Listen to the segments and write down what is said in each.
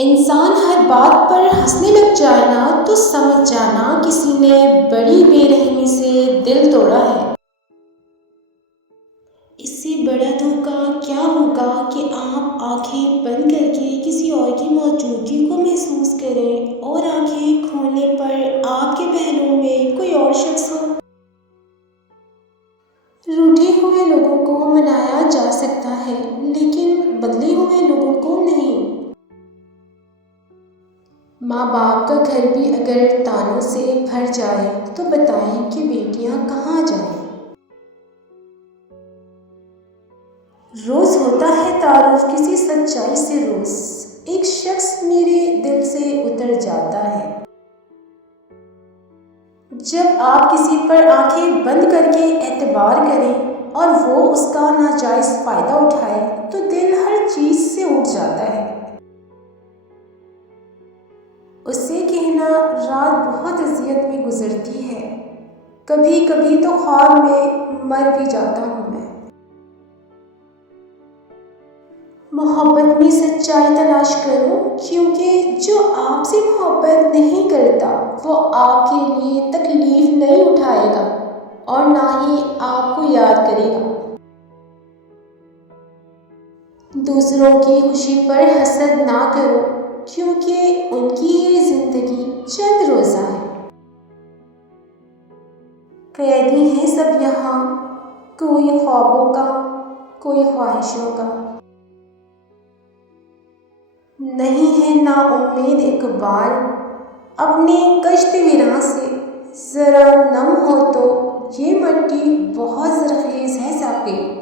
انسان ہر بات پر ہنسنے لگ جائے نا تو سمجھ جانا کسی نے بڑی بے رحمی سے دل توڑا ہے۔ اس سے بڑا دھوکہ کیا ہوگا کہ آپ آنکھیں بند کر کے کسی اور کی موجودگی کو محسوس کریں اور آنکھیں کھولنے پر آپ کے پہلو میں کوئی اور شخص ہو۔ روٹھے ہوئے لوگوں کو منایا جا سکتا ہے لیکن بدلے ہوئے لوگوں کو نہیں۔ ماں باپ کا گھر بھی اگر تانوں سے بھر جائے تو بتائیں کہ بیٹیاں کہاں جائیں۔ روز ہوتا ہے تعارف کسی سچائی سے، روز ایک شخص میرے دل سے اتر جاتا ہے۔ جب آپ کسی پر آنکھیں بند کر کے اعتبار کریں اور وہ اس کا ناجائز فائدہ اٹھائے تو دل ہر چیز سے اٹھ جاتا ہے۔ اسے کہنا رات بہت اذیت میں گزرتی ہے، کبھی کبھی تو خواب میں مر بھی جاتا ہوں میں۔ محبت میں سچائی تلاش کرو، کیونکہ جو آپ سے محبت نہیں کرتا وہ آپ کے لیے تکلیف نہیں اٹھائے گا اور نہ ہی آپ کو یاد کرے گا۔ دوسروں کی خوشی پر حسد نہ کرو، کیونکہ ان کی یہ زندگی چند روزہ ہے۔ قیدی ہیں سب یہاں، کوئی خوابوں کا، کوئی خواہشوں کا۔ نہیں ہے نا امید اقبال اپنے کشت ویراں سے، ذرا نم ہو تو یہ مٹی بہت زرخیز ہے ساقی۔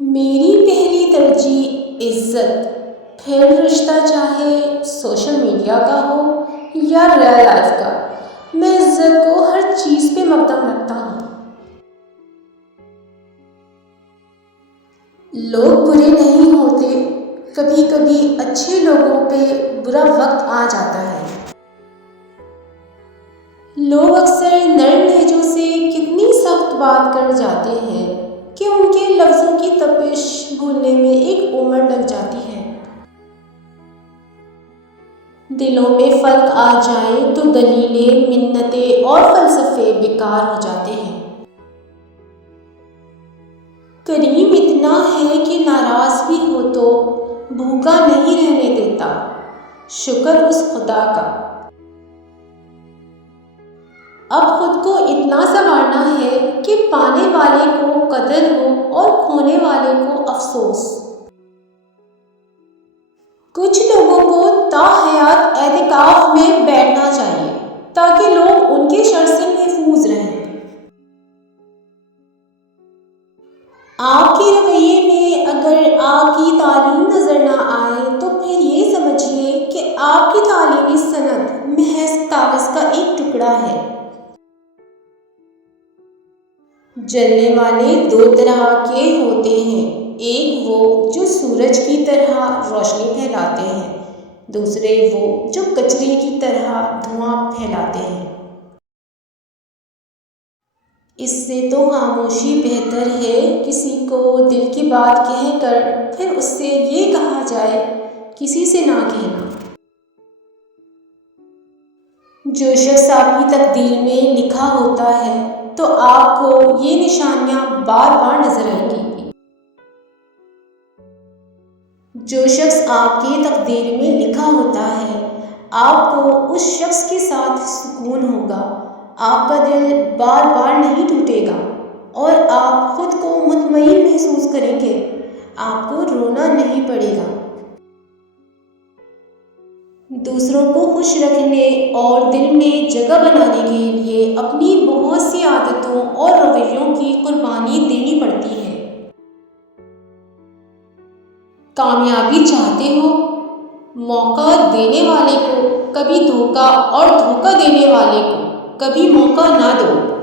میری پہلی ترجیح عزت، پھر رشتہ چاہے سوشل میڈیا کا ہو یا ریئل لائف کا، میں عزت کو ہر چیز پہ مقدم رکھتا ہوں۔ لوگ برے نہیں ہوتے، کبھی کبھی اچھے لوگوں پہ برا وقت آ جاتا ہے۔ لوگ اکثر نرم لہجوں سے کتنی سخت بات کر جاتے ہیں کہ ان کے لفظوں کی تپش بھولنے میں ایک عمر لگ جاتی ہے۔ دلوں میں فرق آ جائے تو دلیلیں، منتیں اور فلسفے بیکار ہو جاتے ہیں۔ کریم اتنا ہے کہ ناراض بھی ہو تو بھوکا نہیں رہنے دیتا، شکر اس خدا کا۔ اب خود کو اتنا سنوارنا ہے کہ پانے والے کو قدر ہو اور کھونے والے کو افسوس۔ کچھ لوگوں کو تاحیات اعتکاف میں بیٹھنا چاہیے تاکہ لوگ ان کے شر سے محفوظ رہیں۔ آپ کے رویے میں اگر آپ کی تعلیم نظر نہ آئے تو پھر یہ سمجھیے کہ آپ کی تعلیمی سند محض کاغذ کا ایک ٹکڑا ہے۔ جلنے والے دو طرح کے ہوتے ہیں، ایک وہ جو سورج کی طرح روشنی پھیلاتے ہیں، دوسرے وہ جو کچرے کی طرح دھواں پھیلاتے ہیں۔ اس سے تو خاموشی بہتر ہے، کسی کو دل کی بات کہہ کر پھر اس سے یہ کہا جائے کسی سے نہ کہنا۔ جو شخص آپ کی تقدیر میں لکھا ہوتا ہے تو آپ کو یہ نشانیاں بار بار نظر آئیں گی۔ جو شخص آپ کی تقدیر میں لکھا ہوتا ہے، آپ کو اس شخص کے ساتھ سکون ہوگا، آپ کا دل بار بار نہیں ٹوٹے گا اور آپ خود کو مطمئن محسوس کریں گے، آپ کو رونا نہیں پڑے گا۔ دوسروں کو خوش رکھنے اور دل میں جگہ بنانے کے لیے اپنی بہت سی عادتوں اور رویوں کی قربانی دینی پڑتی ہے۔ کامیابی چاہتے ہو؟ موقع دینے والے کو کبھی دھوکہ اور دھوکہ دینے والے کو کبھی موقع نہ دو۔